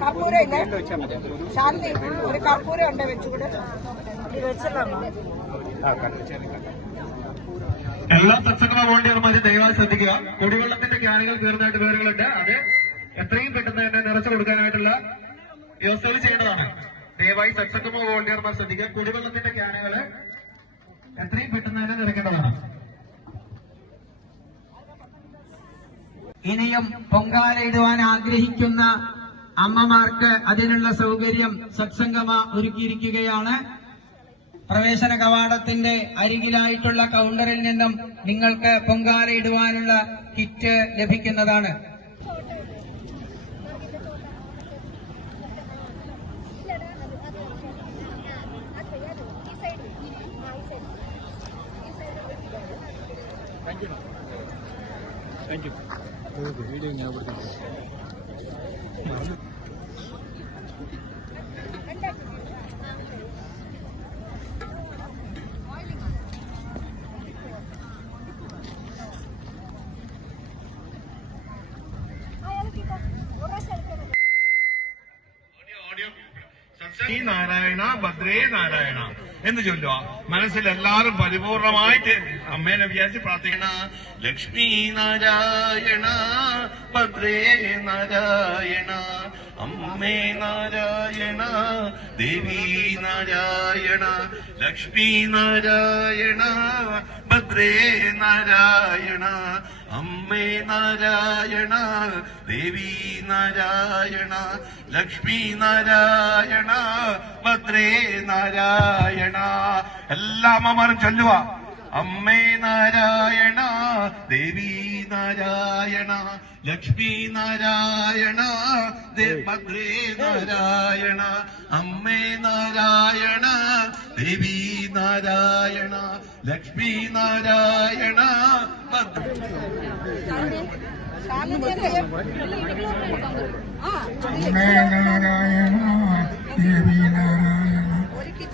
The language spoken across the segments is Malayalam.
കർപ്പൂര ഇല്ലേ ശാന്തി? ഒരു കർപ്പൂര ഉണ്ട് വെച്ചുകൂടെ? എല്ലാ സത്സംഗ വോളണ്ടിയർമാരും ദയവായി ശ്രദ്ധിക്കുക. കുടിവെള്ളത്തിന്റെ ക്യാനുകൾ തീർന്നതായിട്ട് പേരുകളുണ്ട്. അത് എത്രയും പെട്ടെന്ന് തന്നെ നിറച്ചു കൊടുക്കാനായിട്ടുള്ള വ്യവസ്ഥകൾ ചെയ്യേണ്ടതാണ്. ദയവായി സത്സംഗ വോളണ്ടിയർമാർ ശ്രദ്ധിക്കുക. കുടിവെള്ളത്തിന്റെ ക്യാനുകള് എത്രയും പെട്ടെന്ന് തന്നെ നിറയ്ക്കേണ്ടതാണ്. ഇനിയും പൊങ്കാലയിടുവാൻ ആഗ്രഹിക്കുന്ന അമ്മമാർക്ക് അതിനുള്ള സൗകര്യം സത്സംഗമ ഒരുക്കിയിരിക്കുകയാണ്. പ്രവേശന കവാടത്തിന്റെ അരികിലായിട്ടുള്ള കൗണ്ടറിൽ നിന്നും നിങ്ങൾക്ക് പൊങ്കാലയിടുവാനുള്ള കിറ്റ് ലഭിക്കുന്നതാണ്. വീഡിയോ ഞാൻ നാരായണ ഭദ്രേ നാരായണ എന്ന് ചൊല്ലുക. മനസ്സിൽ എല്ലാവരും പരിപൂർണമായിട്ട് അമ്മേനെ വിചാരിച്ച് പ്രാർത്ഥിക്കണ. ലക്ഷ്മി നാരായണ ഭദ്രേ നാരായണ അമ്മേ നാരായണ ദേവി നാരായണ ലക്ഷ്മി നാരായണ ഭദ്രേ നാരായണ അമ്മേ നാരായണ ദേവി നാരായണ ലക്ഷ്മി നാരായണ ഭദ്രേ നാരായണ. എല്ലാ അമ്മമാരും ചൊല്ലുക. അമ്മേ നാരായണ ദേവി നാരായണ ലക്ഷ്മി നാരായണ ഭദ്രേ നാരായണ അമ്മേ നാരായണ ദേവി നാരായണ ലക്ഷ്മി നാരായണ അമ്മേ നാരായണ ദേവി നാരായണ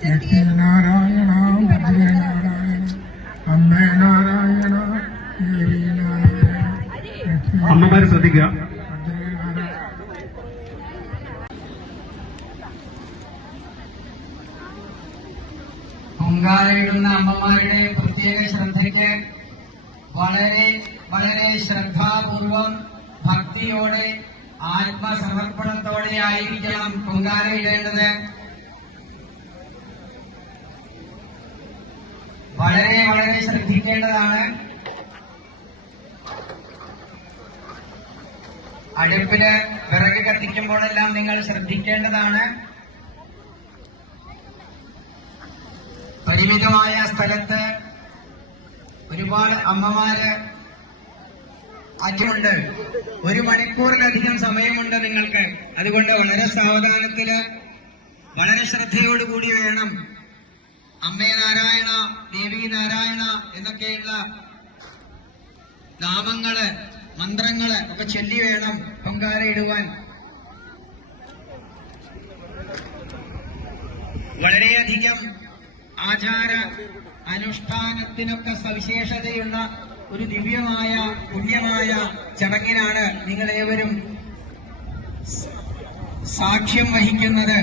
ലക്ഷ്മി നാരായണ ഭദ്രേ നാരായണ അമ്മേ നാരായണ ദേവി നാരായണ. അമ്മമാര് ശ്രദ്ധിക്കുക. പൊങ്കാലയിടുന്ന അമ്മമാരുടെ പ്രത്യേക ശ്രദ്ധയ്ക്ക് വളരെ വളരെ ശ്രദ്ധാപൂർവം ഭക്തിയോടെ ആത്മസമർപ്പണത്തോടെ ആയിരിക്കണം പൊങ്കാലയിടേണ്ടത്. വളരെ വളരെ ശ്രദ്ധിക്കേണ്ടതാണ്. അടുപ്പില് വിറക് കത്തിക്കുമ്പോഴെല്ലാം നിങ്ങൾ ശ്രദ്ധിക്കേണ്ടതാണ്. പരിമിതമായ സ്ഥലത്ത് ഒരുപാട് അമ്മമാര് അറ്റുണ്ട്. 1 മണിക്കൂറിലധികം സമയമുണ്ട് നിങ്ങൾക്ക്. അതുകൊണ്ട് വളരെ സാവധാനത്തില് വളരെ ശ്രദ്ധയോടുകൂടി വേണം അമ്മേ നാരായണ ദേവി നാരായണ എന്നൊക്കെയുള്ള നാമങ്ങള് മന്ത്രങ്ങള് ഒക്കെ ചൊല്ലി വേണം പൊങ്കാലയിടുവാൻ. വളരെയധികം ആചാര അനുഷ്ഠാനത്തിനൊക്കെ സവിശേഷതയുള്ള ഒരു ദിവ്യമായ പുണ്യമായ ചടങ്ങിനാണ് നിങ്ങളേവരും സാക്ഷ്യം വഹിക്കുന്നത്.